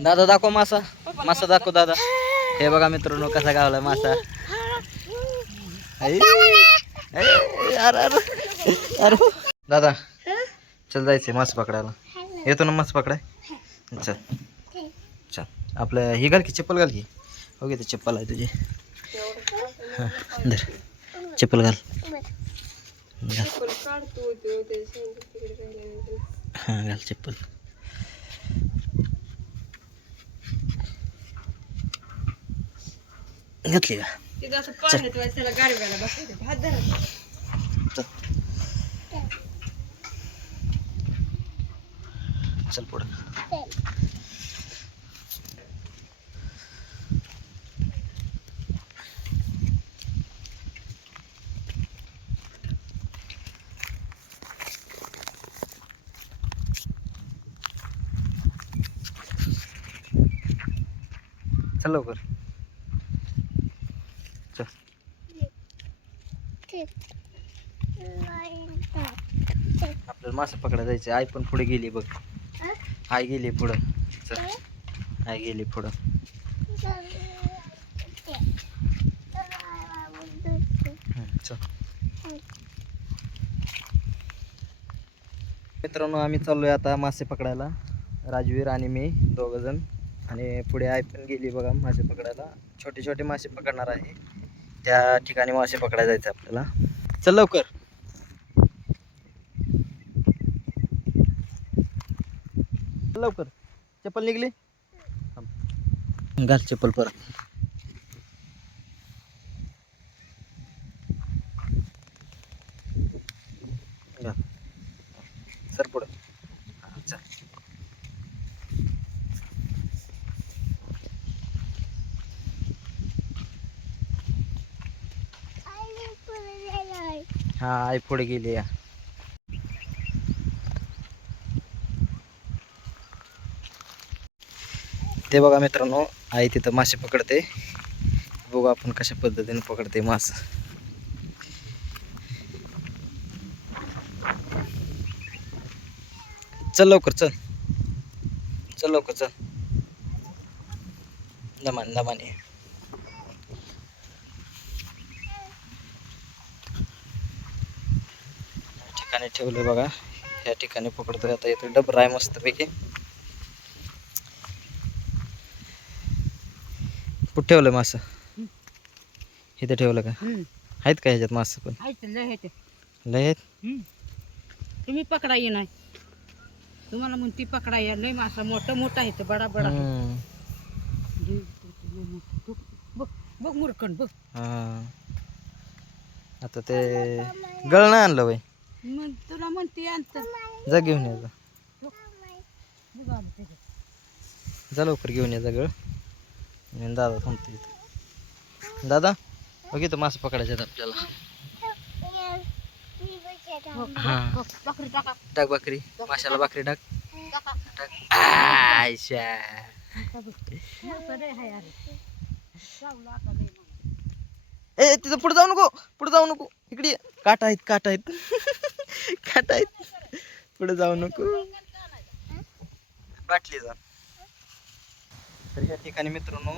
दादा दाखव मासा. मासा दाखव दादा. हे बघा मित्रांनो कसा गावला मासा. आई. अरे, अरे. दादा चल जायचंय मासा पकडायला. येतो ना मासा पकडाय? चल. चल. आपलं ही घाल की चप्पल घाल की. हो ते चप्पल आहे तुझी. हाँ धर. चप्पल घाल. हाँ घाल चप्पल. घातली का? चल. चल पुढं. चल लवकर. आपल्याला मासा पकडा जायचं आई पण पुढे गेली बघ. आई गेली पुढं. चल. आई गेली पुढं. चल. मित्रांनो आम्ही चाललोय आता मासे पकडायला. राजवीर आणि मी दोघंजण आणि पुढे आई पण गेली बघा मासे पकडायला. छोटे छोटे मासे पकडणार आहे. त्या ठिकाणी मासे पकडायला जायचं आपल्याला. चल लवकर. लवकर. चप्पल निघली? घाल चप्पल परत. सर पुढं. चल. हा आई पुढे गेली या. ते बघा मित्रांनो आई तिथं मासे पकडते. बघू आपण कशा पद्धतीने पकडते मास. चल लवकर चल. चल लवकर चल. दमान दमाने ठिकाणी ठेवले बघा. या ठिकाणी पकडतोय आता येतो डबरा आहे मस्तपैकी. कुठं ठेवलं मासं? इथं ठेवलं का? आहेत का ह्याच्यात मासं पण? लय आहेत. तुम्ही पकडा ये नाही तुम्हाला म्हणती पकडा या. लय मासा मोठा मोठा आहे बडा बडा. बघ मुरकण बघ. हा. आता ते गळ नाही आणलं बाई. मग तुला म्हणते अंत. जा घेऊन ये जा. जा लवकर घेऊन ये जा गळ आणि दादा थांबतो इथं. दादा बघित इथं मासं पकडायचे आहेत आपल्याला. हा. टाक भाकरी. माशाला भाकरी टाक. टाक. आयशा ए तिथं पुढे जाऊ नको. पुढे जाऊ नको. इकडे काटा काट आहेत काट आहेत. आहेत. पुढे जाऊ नको. बाटली जा. तर या ठिकाणी मित्रांनो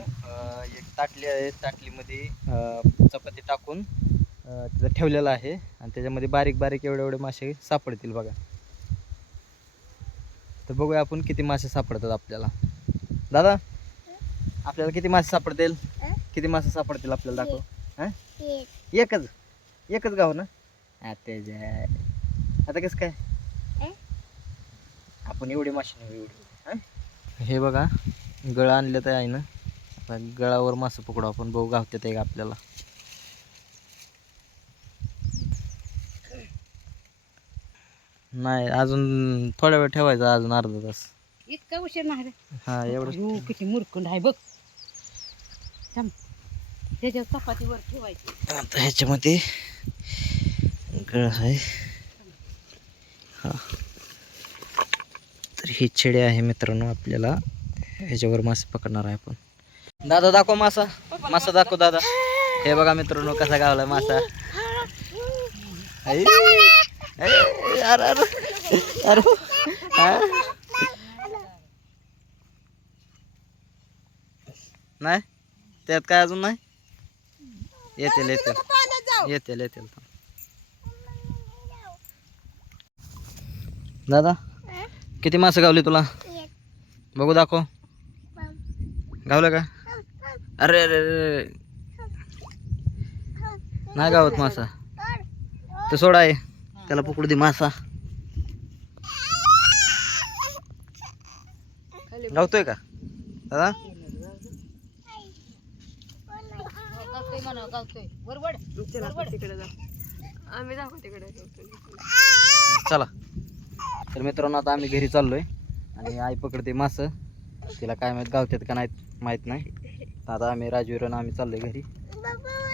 एक ताटली आहे. ताटलीमध्ये अं, चपाती टाकून तिथं ठेवलेलं आहे. आणि त्याच्यामध्ये बारीक बारीक एवढे एवढे मासे सापडतील बघा. तर बघूया आपण किती मासे सापडतात आपल्याला. दादा आपल्याला किती मासे सापडतील? किती मासे सापडतील आपल्याला दाखव? हां? एकच. एकच गाव ना? आता जाय आता कसं काय? आपण एवढी मासे नेऊ एवढी. हं? हे बघा गळा आणलं तर आहे ना? आता गळावर मासे पकडू आपण बघू गावतात आहे का आपल्याला. नाही अजून थोडा वेळ ठेवायचा अजून अर्धा तास. इतका उशीर नाही हा एवढं. किती मुरकंड आहे बघ. थांब. त्याच्यावर चपातीवर ठेवायची. आता ह्याच्यामध्ये गळ आहे. हा. तर ही छेडे आहे मित्रांनो आपल्याला. ह्याच्यावर मासे पकडणार आहे आपण. दादा दाखव मासा. मासा दाखव दादा. हे बघा मित्रांनो कसा गावला मासा. नाही? त्यात काय अजून नाही? येतील येतील. येतील येतील. दादा? किती मासे गावली तुला? बघू दाखव. गावलं का? अरे अरे अरे नाही गावत मासा. तो सोडा आहे त्याला पकडू दे मासा. गावतोय का? दादा? चला. तर मित्रांनो आता आम्ही घरी चाललोय. आणि आई पकडते मास. तिला काय माहीत गावतात का नाहीत माहीत नाही. आता आम्ही राजवीर आम्ही चाललोय घरी.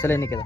चला निकेला